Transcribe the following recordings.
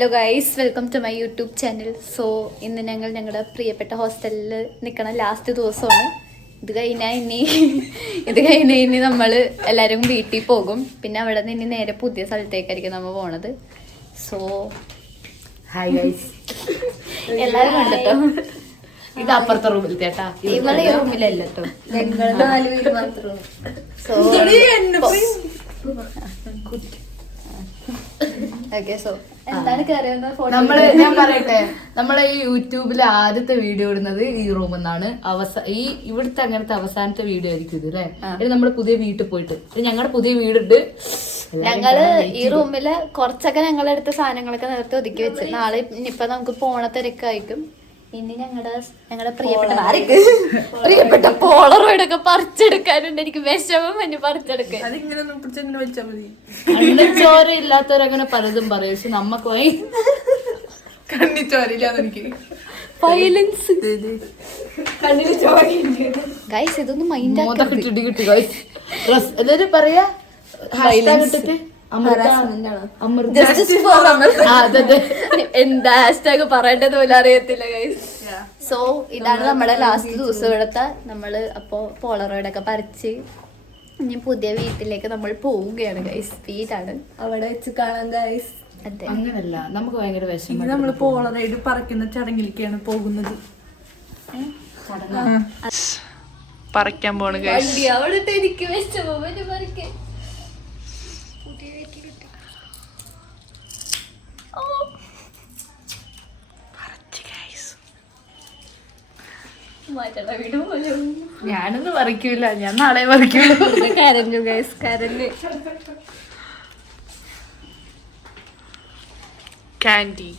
Hello guys, welcome to my YouTube channel. So ഇന്ന് ഞങ്ങളുടെ പ്രിയപ്പെട്ട ഹോസ്റ്റലിൽ നിൽക്കണ ലാസ്റ്റ് ദിവസമാണ്. ഇത് കഴിഞ്ഞാൽ ഇനി നമ്മൾ എല്ലാവരും വീട്ടിൽ പോകും. പിന്നെ അവിടെ നിന്ന് ഇനി നേരെ പുതിയ സ്ഥലത്തേക്കായിരിക്കും നമ്മൾ പോണത്. സോ ഹായ് ഗൈസ്, എല്ലാവരും കണ്ടിട്ടോ. ഇത് അപ്പുറത്തെ റൂമിൽ ചേട്ടാ, ഇവളെ ഈ റൂമിലല്ല കേട്ടോ, ഞങ്ങൾ 4 പേര് മാത്രമാണ്. സോ ഞാൻ പറയട്ടെ, നമ്മളെ ഈ യൂട്യൂബിലെ ആദ്യത്തെ വീഡിയോ ഇടുന്നത് ഈ റൂമിൽ നിന്നാണ്. ഇവിടുത്തെ അങ്ങനത്തെ അവസാനത്തെ വീഡിയോ ആയിരിക്കും ഇത് അല്ലേ. ഇത് നമ്മുടെ പുതിയ വീട്ടിൽ പോയിട്ട് ഞങ്ങളുടെ പുതിയ വീടുണ്ട്. ഞങ്ങള് ഈ റൂമില് കുറച്ചൊക്കെ ഞങ്ങളെടുത്ത സാധനങ്ങളൊക്കെ നേരത്തെ ഒതുക്കി വെച്ച് നാളെ ഇനിയിപ്പൊ നമുക്ക് പോണ തിരക്കായിരിക്കും. ഇനി ഞങ്ങളുടെ പ്രിയപ്പെട്ട പോളറോയിഡൊക്കെ പറിച്ചെടുക്കാനുണ്ട്. എനിക്ക് വിഷമം തന്നെ പറിച്ചെടുക്കാൻ. കണ്ണിച്ചോര ഇല്ലാത്തവരങ്ങനെ പലതും പറയും, പക്ഷെ നമ്മക്ക് വയലൻസ് ഗൈസ്, ഇതൊന്നും മൈൻഡ് എല്ലാരും പറയാ എന്താ ഹാഷ്ടാഗ് പറയേണ്ടത് പോലും അറിയത്തില്ല ഗൈസ്. സോ ഇതാണ് നമ്മുടെ ലാസ്റ്റ് ദിവസം ഇവിടത്തെ. നമ്മള് അപ്പോ പോളറോയിഡൊക്കെ പറിച്ച് ഇനി പുതിയ വീട്ടിലേക്ക് നമ്മൾ പോവുകയാണ് ഗൈസ്. വീടാണ് അവിടെ വെച്ച് കാണാം ഗൈസ്. അതെ, അങ്ങനല്ല, നമുക്ക് ഭയങ്കര വിഷമം. നമ്മള് പോളറോയിഡ് പറിക്കുന്ന ചടങ്ങിലേക്കാണ് പോകുന്നത്. പറിക്കാൻ പോണ അവിടെ എനിക്ക് വിഷമം പറിക്കാൻ. ഞാനൊന്നും പറിക്കൂല, ഞാൻ നാളെ പറിക്കുള്ളൂ. കരഞ്ഞു ഗൈസ്, കരഞ്ഞു. കാൻഡി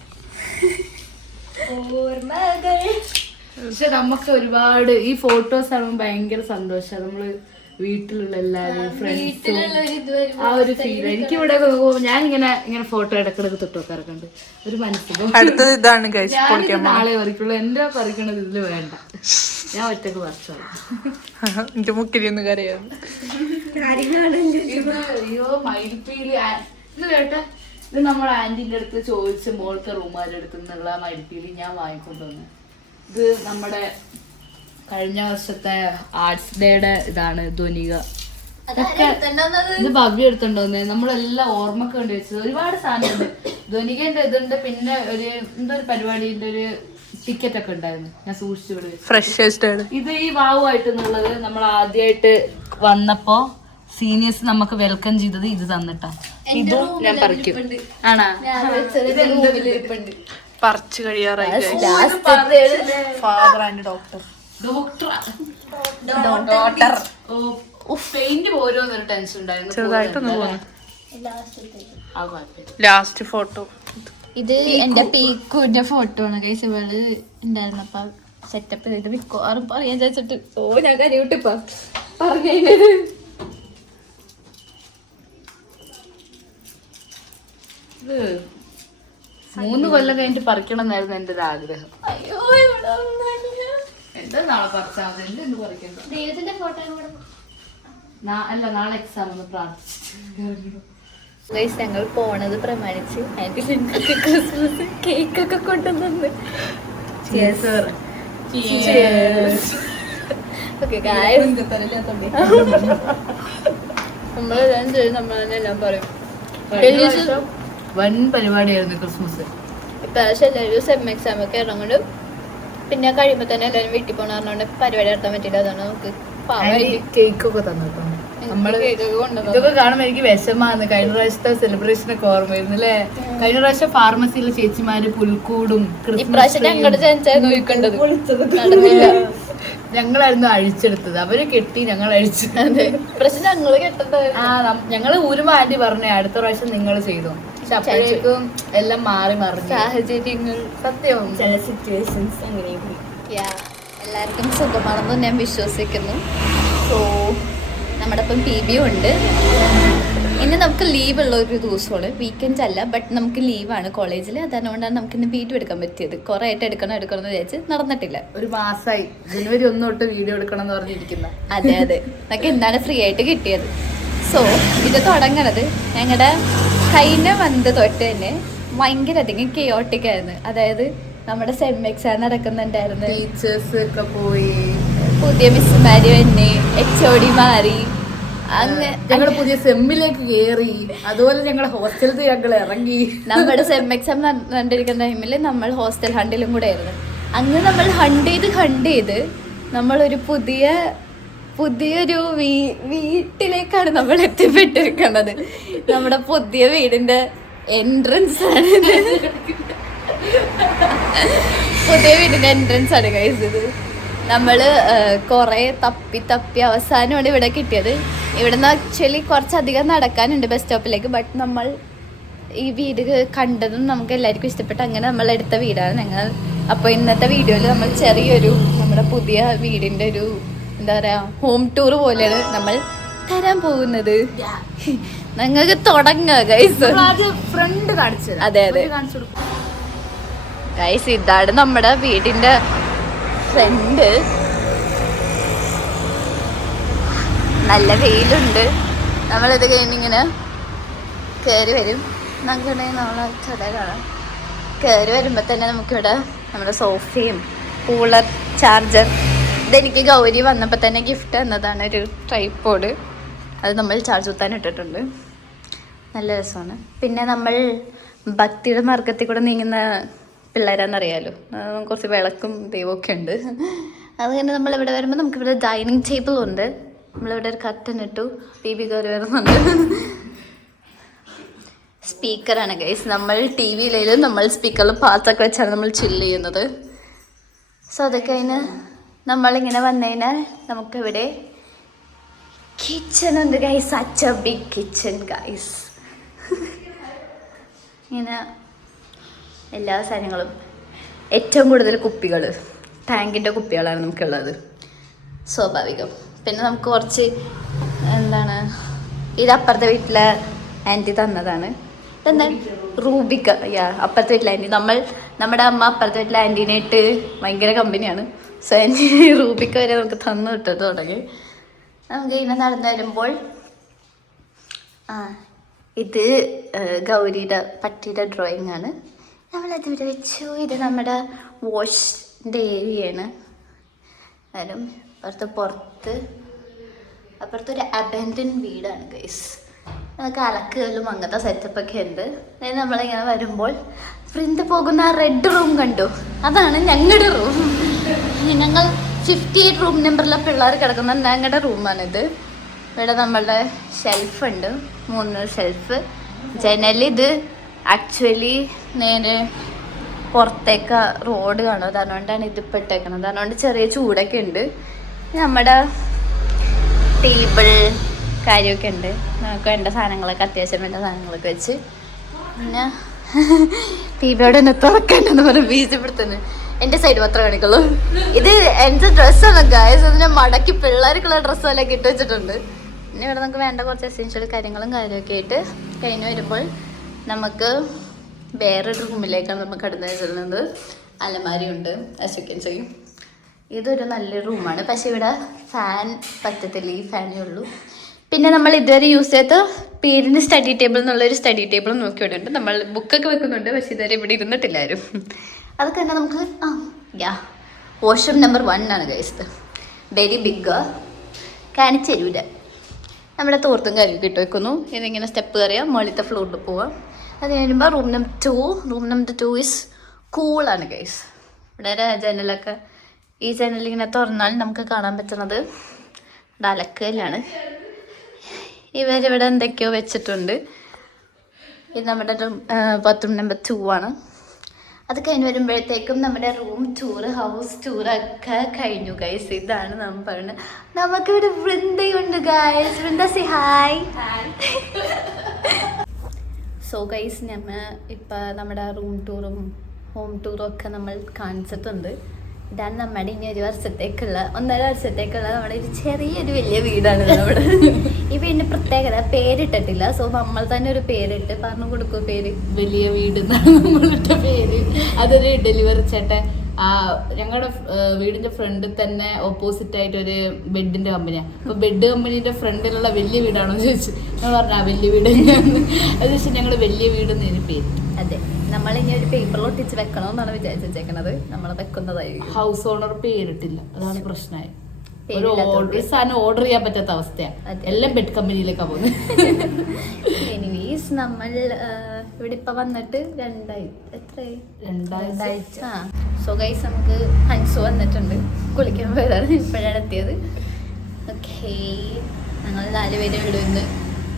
പക്ഷെ നമുക്ക് ഒരുപാട് ഈ ഫോട്ടോസ് ആകുമ്പോൾ ഭയങ്കര സന്തോഷമാണ്. നമ്മള് വീട്ടിലുള്ള എല്ലാവരും ഫ്രണ്ട്സും ആ ഒരു ഫീൽ. എനിക്കിവിടെ ഞാനിങ്ങനെ ഫോട്ടോ ഇടക്കിടക്ക് തൊട്ടുവെക്കാറൊക്കെ ഉണ്ട്. ഒരു മനസ്സിലും അടുത്തത് ഇതാണ് നാളെ പറിക്കുള്ളൂ. എന്റെ പറിക്കണത് ഇതില് വേണ്ട, ഞാൻ ഒറ്റക്ക് പറിച്ചോളാം. എന്റെ മുക്കിലൊന്നും കരയാണ്. അയ്യോ മയിൽപ്പീലി ഇത് കേട്ടാ, ഇത് നമ്മുടെ ആന്റിന്റെ അടുത്ത് ചോദിച്ച് മോളത്തെ റൂമാരുടെ അടുത്ത് നിന്നുള്ള മയിൽപ്പീലി ഞാൻ വാങ്ങിക്കൊണ്ടുവന്നു. ഇത് നമ്മുടെ കഴിഞ്ഞ വർഷത്തെ ആർട്സ് ഡേയുടെ ഇതാണ്, ധ്വനിക. ഇത് ഭവ്യ എടുത്തുണ്ടോന്നേ, നമ്മളെല്ലാം ഓർമ്മക്ക് വേണ്ടി വെച്ചത്. ഒരുപാട് സാധനമുണ്ട്. ധ്വനികന്റെ ഇതുണ്ട്, പിന്നെ ഒരു എന്തൊരു പരിപാടിന്റെ ഒരു ടിക്കറ്റ് ഒക്കെ ഉണ്ടായിരുന്നു, ഞാൻ സൂക്ഷിച്ചു. ഫ്രഷ് ഇത് ഈ വാവുമായിട്ടെന്നുള്ളത് നമ്മൾ ആദ്യമായിട്ട് വന്നപ്പോ സീനിയേഴ്സ് നമുക്ക് വെൽക്കം ചെയ്തത് ഇത് തന്നിട്ടാ. ഇതും ഞാൻ പറിക്കും. ആണാ, പറിച്ചു കഴിയാറായി. Father and doctor. പെയിന്റ് പോരോന്നൊരു ടെൻഷൻ ഉണ്ടായിരുന്നു. ചെറുതായിട്ടൊന്ന് പോന്നു. ലാസ്റ്റ് ഫോട്ടോ ഇത് എന്റെ പീക്കുന്റെ ഫോട്ടോ ആണ് ഗൈസ്. ഇവള് ഉണ്ടായിരുന്നപ്പ സെറ്റപ്പ് ചെയ്ത് മിക്കവാറും പറയാൻ ചോദിച്ചിട്ട് ഞാൻ കരയൂട്ടിപ്പ പറഞ്ഞത്. ഇത് 3 കൊല്ലം കഴിഞ്ഞിട്ട് പറിക്കണം എന്നായിരുന്നു എന്റെ ഒരു ആഗ്രഹം. അയ്യോ, ഇവിടെ എന്താ നാളെ പറിച്ചാൽ മതി, എന്ത് പറിക്കണ്ട. ദൈവത്തിന്റെ ഫോട്ടോ അല്ല, നാളെ എക്സാം ഒന്ന് പ്രാർത്ഥിച്ചു. ഗൈസ്, ഞങ്ങൾ പോണത് പ്രമാണിച്ച് ക്രിസ്മസ് കേക്കൊക്കെ കൊണ്ടുവന്നു. നമ്മളെല്ലാം ചെയ്യും, നമ്മളെല്ലാം പറയും. വൻ പരിപാടിയായിരുന്നു ക്രിസ്മസ്. ഇപ്രാവശ്യം എല്ലാവരും സെം എക്സാം ഒക്കെ ഇറങ്ങും. പിന്നെ കഴിയുമ്പോ തന്നെ എല്ലാവരും വീട്ടിൽ പോകണ പറഞ്ഞോണ്ട് പരിപാടി നടത്താൻ പറ്റില്ല. അതാണ് നമുക്ക് കേക്കൊക്കെ തന്നിട്ടോ. നമ്മള് ഇതൊക്കെ കാണുമ്പോ എനിക്ക് വിഷമാന്ന്. കഴിഞ്ഞ പ്രാവശ്യത്തെ സെലിബ്രേഷൻ ഒക്കെ ഓർമ്മ വരുന്നു അല്ലേ. കഴിഞ്ഞ പ്രാവശ്യം ഫാർമസിയിലെ ചേച്ചിമാര് പുൽക്കൂടും, ഇപ്രാവശ്യം ഞങ്ങളുടെ ചാൻസായിരുന്നു നോക്കേണ്ടത്, ഞങ്ങളായിരുന്നു അഴിച്ചെടുത്തത്. അവര് കെട്ടി, ഞങ്ങൾ അഴിച്ചു. ഇപ്രാവശ്യം ഞങ്ങള് കെട്ടത്. ഞങ്ങള് ഊരുമ ആന്റി പറഞ്ഞേ അടുത്ത പ്രാവശ്യം നിങ്ങൾ ചെയ്തു. പക്ഷെ അപ്പോഴേക്കും എല്ലാം മാറി മറിഞ്ഞു സാഹചര്യങ്ങൾ. സത്യവും ചില സിറ്റുവേഷൻസ് അങ്ങനെയും. എല്ലാവർക്കും സുഖമാണെന്ന് ഞാൻ വിശ്വസിക്കുന്നു. സോ നമ്മുടെ ഇപ്പം PB ഉണ്ട്. ഇന്ന് നമുക്ക് ലീവ് ഉള്ള ഒരു ദിവസമാണ്, വീക്കെൻഡ്സ് അല്ല, ബട്ട് നമുക്ക് ലീവാണ് കോളേജിൽ. അതുകൊണ്ടാണ് നമുക്ക് ഇന്ന് വീഡിയോ എടുക്കാൻ പറ്റിയത്. കുറെ ആയിട്ട് എടുക്കണം എന്ന് വിചാരിച്ച് നടന്നിട്ടില്ല. ഒരു മാസമായി, ജനുവരി 1 തൊട്ട് വീഡിയോ എടുക്കണം എന്ന് പറഞ്ഞിരിക്കുന്ന. അതെ, നമുക്ക് എന്താണ് ഫ്രീ ആയിട്ട് കിട്ടിയത്. സോ ഇത് തുടങ്ങണത് ഞങ്ങളുടെ കഴിഞ്ഞ മന്ത് തൊട്ട് തന്നെ ഭയങ്കരധികം കെയോട്ടിക് ആയിരുന്നു. അതായത് നമ്മുടെ സെം എക്സാം നടക്കുന്നുണ്ടായിരുന്നു, ടീച്ചേഴ്സ് ഒക്കെ പോയി, പുതിയ മിസ്സുമാര് തന്നെ, HOD മാറി, ഞങ്ങൾ പുതിയ സെമ്മിലേക്ക് കയറി, അതുപോലെ ഞങ്ങൾ ഹോസ്റ്റലിൽ ഞങ്ങൾ ഇറങ്ങി. നമ്മുടെ സെം എക്സാം നടന്നിരിക്കുന്ന ടൈമിൽ നമ്മൾ ഹോസ്റ്റൽ ഹണ്ടിലും കൂടെ ആയിരുന്നു. അന്ന് നമ്മൾ ഹണ്ട് ചെയ്ത് നമ്മളൊരു പുതിയൊരു വീട്ടിലേക്കാണ് നമ്മൾ എത്തിപ്പെട്ടിരിക്കുന്നത്. നമ്മുടെ പുതിയ വീടിന്റെ എൻട്രൻസ് ആണ് ഇത്. പുതിയ വീടിന്റെ എൻട്രൻസ് ആണ് കഴിച്ചത്. നമ്മള് കുറെ തപ്പി അവസാനമാണ് ഇവിടെ കിട്ടിയത്. ഇവിടുന്ന് ആക്ച്വലി കുറച്ചധികം നടക്കാനുണ്ട് ബസ് സ്റ്റോപ്പിലേക്ക്. ബട്ട് നമ്മൾ ഈ വീട് കണ്ടതും നമുക്ക് എല്ലാവർക്കും ഇഷ്ടപ്പെട്ടു. അങ്ങനെ നമ്മൾ എടുത്ത വീടാണ് ഞങ്ങൾ. അപ്പോൾ ഇന്നത്തെ വീഡിയോയിൽ നമ്മൾ ചെറിയൊരു നമ്മുടെ പുതിയ വീടിന്റെ ഒരു എന്താ പറയാ ഹോം ടൂർ പോലെയാണ് നമ്മൾ തരാൻ പോകുന്നത്. ഞങ്ങൾക്ക് തുടങ്ങാം ഗൈസ്. ഫ്രണ്ട് കാണിച്ചു. അതെ ഗൈസ്, ഇതാണ് നമ്മുടെ വീടിന്റെ ഫ്രണ്ട്. നല്ല വെയിലുണ്ട്. നമ്മളിത് കഴിഞ്ഞിങ്ങനെ കയറി വരും. നമുക്കുണ്ടെങ്കിൽ നമ്മളെ ചട കാണാം. കയറി വരുമ്പോൾ തന്നെ നമുക്കിവിടെ നമ്മുടെ സോഫയും കൂളർ, ചാർജർ. ഇതെനിക്ക് ഗൗരി വന്നപ്പോൾ തന്നെ ഗിഫ്റ്റ് തന്നതാണ്, ഒരു ട്രൈപോഡ്. അത് നമ്മൾ ചാർജ് കുത്താൻ ഇട്ടിട്ടുണ്ട്. നല്ല രസമാണ്. പിന്നെ നമ്മൾ ഭക്തിയുടെ മാർഗത്തിൽ കൂടെ നീങ്ങുന്ന പിള്ളേരാന്നറിയാലോ, കുറച്ച് വിളക്കും ദൈവമൊക്കെ ഉണ്ട്. അത് തന്നെ നമ്മളിവിടെ വരുമ്പോൾ നമുക്കിവിടെ ഡൈനിങ് ടേബിൾ ഉണ്ട്. നമ്മളിവിടെ ഒരു കർട്ടൻ ഇട്ടു. PB കയറി വരുന്നുണ്ട്. സ്പീക്കറാണ് ഗൈസ്. നമ്മൾ TV-യിലും നമ്മൾ സ്പീക്കറിൽ പാട്ടൊക്കെ വെച്ചാണ് നമ്മൾ ചില്ല് ചെയ്യുന്നത്. സോ അതൊക്കെ അതിന് നമ്മളിങ്ങനെ വന്നു കഴിഞ്ഞാൽ നമുക്കിവിടെ കിച്ചൺ ഉണ്ട് guys. Such a big kitchen guys. ഇങ്ങനെ എല്ലാ സാധനങ്ങളും, ഏറ്റവും കൂടുതൽ കുപ്പികൾ, ടാങ്കിൻ്റെ കുപ്പികളാണ് നമുക്കുള്ളത്, സ്വാഭാവികം. പിന്നെ നമുക്ക് കുറച്ച് എന്താണ്, ഇത് അപ്പുറത്തെ വീട്ടിലെ ആൻറ്റി തന്നതാണ്. ഇതെന്താ റൂബിക്ക, അപ്പുറത്തെ വീട്ടിലെ ആൻറ്റി. നമ്മുടെ അമ്മ അപ്പുറത്തെ വീട്ടിലെ ആൻറ്റീനെ ഇട്ട് ഭയങ്കര കമ്പനിയാണ്. സോ ആൻറ്റി റൂബിക്ക വരെ നമുക്ക് തന്നു വിട്ടത് തുടങ്ങി. നമുക്ക് ഇങ്ങനെ നടന്നു വരുമ്പോൾ ഇത് ഗൗരിയുടെ പട്ടിയുടെ ഡ്രോയിങ് ആണ്. നമ്മളതിവിടെ വെച്ചു. ഇത് നമ്മുടെ വാഷിൻ്റെ ഏരിയയാണ്. എന്നാലും അപ്പുറത്തൊരു അബൻഡൻ വീടാണ് ഗൈസ്. അതൊക്കെ അലക്കുകളും അങ്ങനത്തെ സെറ്റപ്പൊക്കെ ഉണ്ട്. അതായത് നമ്മളിങ്ങനെ വരുമ്പോൾ ഫ്രണ്ട് പോകുന്ന ആ റെഡ് റൂം കണ്ടു, അതാണ് ഞങ്ങളുടെ റൂം. ഞങ്ങൾ 58 റൂം നമ്പറിലെ പിള്ളേർ കിടക്കുന്ന ഞങ്ങളുടെ റൂമാണിത്. ഇവിടെ നമ്മളുടെ ഷെൽഫുണ്ട്, 3 ഷെൽഫ്. ജനലിത് ആക്ച്വലി നേരെ പുറത്തേക്ക് റോഡ് കാണും, അതുകൊണ്ടാണ് ഇതിപ്പോൾ ഇട്ടേക്കുന്നത്. അതുകൊണ്ട് ചെറിയ ചൂടൊക്കെ ഉണ്ട്. നമ്മുടെ ടേബിൾ കാര്യമൊക്കെ ഉണ്ട്. നമുക്ക് വേണ്ട സാധനങ്ങളൊക്കെ, അത്യാവശ്യം വേണ്ട സാധനങ്ങളൊക്കെ വെച്ച്. പിന്നെ ടീബിയോടെ എന്നെ തുറക്കണ്ടെന്ന് പറഞ്ഞ് ബീജപ്പെടുത്തുന്നു. എൻ്റെ സൈഡ് മാത്രമേ കാണിക്കുള്ളൂ. ഇത് എൻ്റെ ഡ്രസ്സാണ് ഗായ്സ്. അതിനെ മടക്കി പിള്ളേർക്കുള്ള ഡ്രസ്സെല്ലാം ഇട്ട് വെച്ചിട്ടുണ്ട്. പിന്നെ ഇവിടെ നമുക്ക് വേണ്ട കുറച്ച് എസെൻഷ്യൽ കാര്യങ്ങളൊക്കെ ആയിട്ട് കഴിഞ്ഞ് വരുമ്പോൾ നമുക്ക് വേറൊരു റൂമിലേക്കാണ് നമുക്ക് കടന്നു വെച്ചിരുന്നത്. അലമാരി ഉണ്ട്, ചെയ്യും. ഇതൊരു നല്ലൊരു റൂമാണ്. പക്ഷെ ഇവിടെ ഫാൻ പറ്റത്തില്ല, ഈ ഫാനേ ഉള്ളൂ. പിന്നെ നമ്മൾ ഇതുവരെ യൂസ് ചെയ്ത പേരിന് സ്റ്റഡി ടേബിൾ എന്നുള്ളൊരു സ്റ്റഡി ടേബിൾ നോക്കിയിട്ടുണ്ട്. നമ്മൾ ബുക്കൊക്കെ വെക്കുന്നുണ്ട്, പക്ഷെ ഇതുവരെ ഇവിടെ ഇരുന്നിട്ടില്ലാരും. അതൊക്കെ തന്നെ നമുക്ക് വാഷ്റൂം നമ്പർ 1 ആണ് ഗൈസ്. വെരി ബിഗ്, കാണിച്ചു തരൂല. നമ്മുടെ തോർത്തും കാര്യമൊക്കെ ഇട്ട് വെക്കുന്നു. ഇതിങ്ങനെ സ്റ്റെപ്പ് കയറിയാൽ മുകളിലത്തെ ഫ്ലോറിൽ പോവാം. അത് കഴിയുമ്പോൾ റൂം നമ്പർ 2 ഈസ് കൂളാണ് ഗൈസ്. ഇവിടെ ജനലൊക്കെ, ഈ ജനലിങ്ങനെ തുറന്നാൽ നമുക്ക് കാണാൻ പറ്റുന്നത് അലക്കലാണ്. ഇവരിവിടെ എന്തൊക്കെയോ വെച്ചിട്ടുണ്ട്. ഇത് നമ്മുടെ ബാത്റൂം നമ്പർ 2 ആണ്. അത് കഴിഞ്ഞ് വരുമ്പോഴത്തേക്കും നമ്മുടെ റൂം ടൂർ, ഹൗസ് ടൂറൊക്കെ കഴിഞ്ഞു ഗൈസ്. ഇതാണ് നമ്മൾ പറയുന്നത്. നമുക്കിവിടെ വൃന്ദയുണ്ട് guys. Vrinda C hi. So guys, നമ്മൾ ഇപ്പം നമ്മുടെ റൂം ടൂറും ഹോം ടൂറും ഒക്കെ നമ്മൾ കാണിച്ചിട്ടുണ്ട്. ഇതാണ് നമ്മുടെ ഇനി 1 വർഷത്തേക്കുള്ള 1.5 വർഷത്തേക്കുള്ള നമ്മുടെ ഒരു ചെറിയൊരു വലിയ വീടാണ് നമ്മുടെ. ഈ വീടിൻ്റെ പ്രത്യേകത പേരിട്ടിട്ടില്ല. സോ നമ്മൾ തന്നെ ഒരു പേരിട്ട് പറഞ്ഞു കൊടുക്കും. പേര് വലിയ വീട് എന്നാണ് നമ്മളിട്ട പേര്. അതൊരു ഡെലിവറി ചേട്ടൻ ഞങ്ങളുടെ വീടിന്റെ ഫ്രണ്ടിൽ തന്നെ ഓപ്പോസിറ്റ് ആയിട്ട് ഒരു ബെഡിന്റെ കമ്പനിയാണ്. അപ്പൊ ബെഡ് കമ്പനിന്റെ ഫ്രണ്ടിലുള്ള വലിയ വീടാണോ ചോദിച്ചു. ഞങ്ങൾ പറഞ്ഞ വലിയ വീട് തന്നെയാണ്. അത് വെച്ചാൽ ഞങ്ങൾ വലിയ വീട് എന്നതിന് പേര്. അതെ, നമ്മൾ ഇനി ഒരു പേപ്പറിൽ ഒട്ടിച്ച് വെക്കണമെന്നാണ് വിചാരിച്ചേക്കണത്. നമ്മൾ വെക്കുന്നതായിരിക്കും. ഹൗസ് ഓണർ പേരിട്ടില്ല, അതാണ് പ്രശ്നമായി. ഒരു സാധനം ഓർഡർ ചെയ്യാൻ പറ്റാത്ത അവസ്ഥയാണ്. എല്ലാം ബെഡ് കമ്പനിയിലേക്കാണ് പോകുന്നത്. എനിവേസ് നമ്മൾ ഇവിടെ ഇപ്പൊ വന്നിട്ട് രണ്ടാഴ്ച. സോ ഗൈസ് നമുക്ക് ഹൻസു വന്നിട്ടുണ്ട്. കുളിക്കാൻ പോയതാണ്, ഇപ്പോഴാണ് എത്തിയത്. ഓക്കേ, ഞങ്ങൾ 4 പേരേ ഉള്ളൂ ഇന്ന്.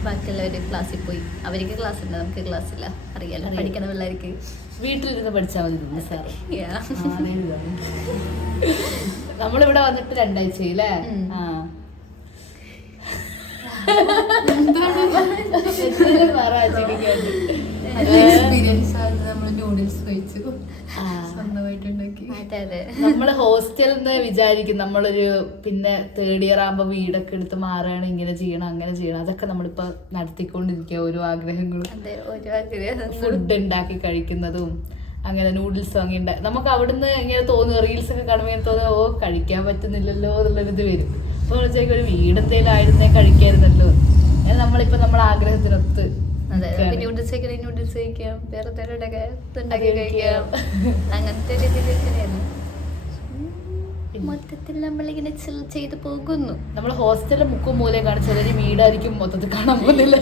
ബാക്കിയുള്ളവർ ക്ലാസ്സിൽ പോയി. അവർക്ക് ക്ലാസ് ഉണ്ട്, നമുക്ക് ക്ലാസ് ഇല്ല. അറിയാലോ, പഠിക്കുന്ന പിള്ളേർക്ക് വീട്ടിലിരുന്ന് പഠിച്ചാൽ മതി സാർ. നമ്മളിവിടെ വന്നിട്ട് 2 ആഴ്ചയില്ലേ? നമ്മള് ഹോസ്റ്റലിൽ നിന്ന് വിചാരിക്കും നമ്മളൊരു പിന്നെ 3rd ഇയർ ആകുമ്പോ വീടൊക്കെ എടുത്ത് മാറുകയാണ്, ഇങ്ങനെ ചെയ്യണം അങ്ങനെ ചെയ്യണം. അതൊക്കെ നമ്മളിപ്പോ നടത്തിക്കൊണ്ടിരിക്കുക. ഓരോ ആഗ്രഹങ്ങളും, ഫുഡ് ഉണ്ടാക്കി കഴിക്കുന്നതും അങ്ങനെ നൂഡിൽസ് വാങ്ങിണ്ട. നമുക്ക് അവിടുന്ന് ഇങ്ങനെ തോന്നുക, റീൽസ് ഒക്കെ കാണുമ്പോൾ ഇങ്ങനെ തോന്നുക, ഓ കഴിക്കാൻ പറ്റുന്നില്ലല്ലോ എന്നുള്ളൊരിത് വരും. അപ്പോൾ വിളിച്ചേക്കും ഒരു വീട് എന്തെങ്കിലും ആയിരുന്നേ കഴിക്കായിരുന്നല്ലോ. അങ്ങനെ നമ്മളിപ്പോ നമ്മുടെ ആഗ്രഹത്തിനൊത്ത് നൂഡിൽസ് കഴിക്കാം, വേറെ ഉണ്ടാക്കി കഴിക്കാം, അങ്ങനത്തെ രീതിയിലായിരുന്നു. മൊത്തത്തിൽ നമ്മളിങ്ങനെ ചെയ്ത് പോകുന്നു. നമ്മൾ ഹോസ്റ്റലിൽ മുക്കും മൂലം കാണിച്ചാൽ വീടായിരിക്കും മൊത്തത്തിൽ കാണാൻ പോകുന്നില്ല.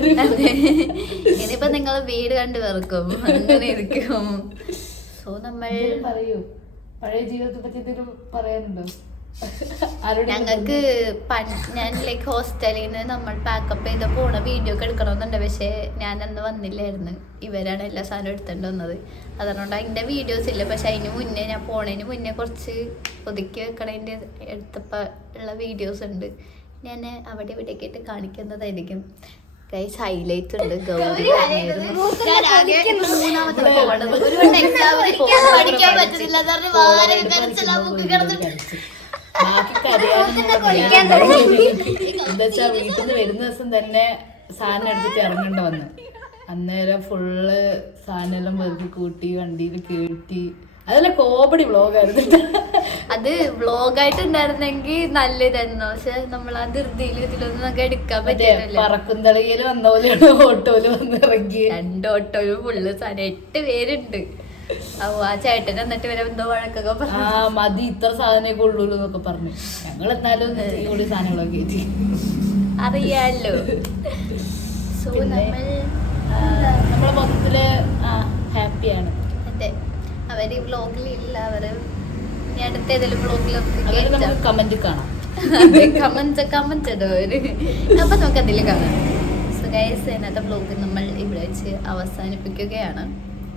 ഇനിയിപ്പോ നിങ്ങൾ വീട് കണ്ട് വെറുക്കും, അങ്ങനെ ഇരിക്കും. സോ നമ്മൾ പറയൂ, പഴയ ജീവിതത്തെ പറ്റി എന്തെങ്കിലും പറയാനുണ്ടോ? ഞങ്ങൾക്ക് ഞാൻ ലൈക്ക് ഹോസ്റ്റലിൽ നിന്ന് നമ്മൾ പാക്കപ്പ് ചെയ്ത് പോണ വീഡിയോ ഒക്കെ എടുക്കണമെന്നുണ്ട്. പക്ഷേ ഞാൻ അന്ന് വന്നില്ലായിരുന്നു. ഇവരാണ് എല്ലാ സാധനവും എടുത്തേണ്ടി വന്നത്. അതുകൊണ്ട് അതിൻ്റെ വീഡിയോസ് ഇല്ല. പക്ഷെ അതിന് മുന്നേ ഞാൻ പോണതിന് മുന്നേ കുറച്ച് ഒതുക്കി വെക്കണതിൻ്റെ എടുത്തപ്പോൾ ഉള്ള വീഡിയോസ് ഉണ്ട്. ഞാൻ അവിടെ ഇവിടെയൊക്കെ ആയിട്ട് കാണിക്കുന്നതായിരിക്കും. ഗൈസ് ഹൈലൈറ്റ് ഉണ്ട്. ഗൗരി എന്താ വീട്ടിൽ നിന്ന് വരുന്ന ദിവസം തന്നെ സാധനം എടുത്തിട്ട് ഇറങ്ങേണ്ട വന്നു. അന്നേരം ഫുള്ള് സാധനം എല്ലാം വെറുതെ കൂട്ടി വണ്ടിയിൽ കേട്ടി. അതല്ല കോമഡി വ്ളോഗായിരുന്നു. അത് വ്ളോഗായിട്ടുണ്ടായിരുന്നെങ്കിൽ നല്ലതായിരുന്നു. പക്ഷെ നമ്മൾ ആ ധൃതിയിൽ ഇതിലൊന്നും നമുക്ക് എടുക്കാൻ പറ്റില്ല. പറക്കുന്തളയിൽ വന്ന പോലെയാണ് ഓട്ടോയില് വന്നിറങ്ങി. 2 ഓട്ടോയില് ഫുള്ള് സാധനം 8 പേരുണ്ട്. അപ്പൊ ആ ചേട്ടൻ എന്നിട്ട് വരെ എന്തോ വഴക്കൊക്കെ പറഞ്ഞു, മതി ഇത്ര സാധനമൊക്കെ ഉള്ളൂ എന്നൊക്കെ പറഞ്ഞു. ഞങ്ങൾ എന്നാലും കൂടി സാധനങ്ങളൊക്കെ കയറ്റി അറിയാലോ. സോ നമ്മളെ മൊത്തത്തില് ഹാപ്പിയാണ്. അതെ, അവര് വ്ളോഗിലില്ല. അവര് ഇനി അടുത്ത ഏതെങ്കിലും വ്ളോഗിലൊക്കെ കമന്റ് കാണാം. കമന്റ് ഇടും അവര്. അപ്പൊ നമുക്ക് അതിൽ കാണാം. സോ ഗൈസ്, ഇന്നത്തെ വ്ളോഗ് നമ്മൾ ഇവിടെ വെച്ച് അവസാനിപ്പിക്കുകയാണ്.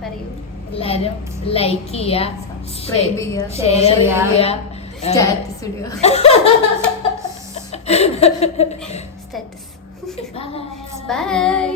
പറയൂ, എല്ലാരും ലൈക്ക് ചെയ്യുക, സബ്സ്ക്രൈബ് ചെയ്യുക, ഷെയർ ചെയ്യുക, സ്റ്റാറ്റസ്. ബൈ.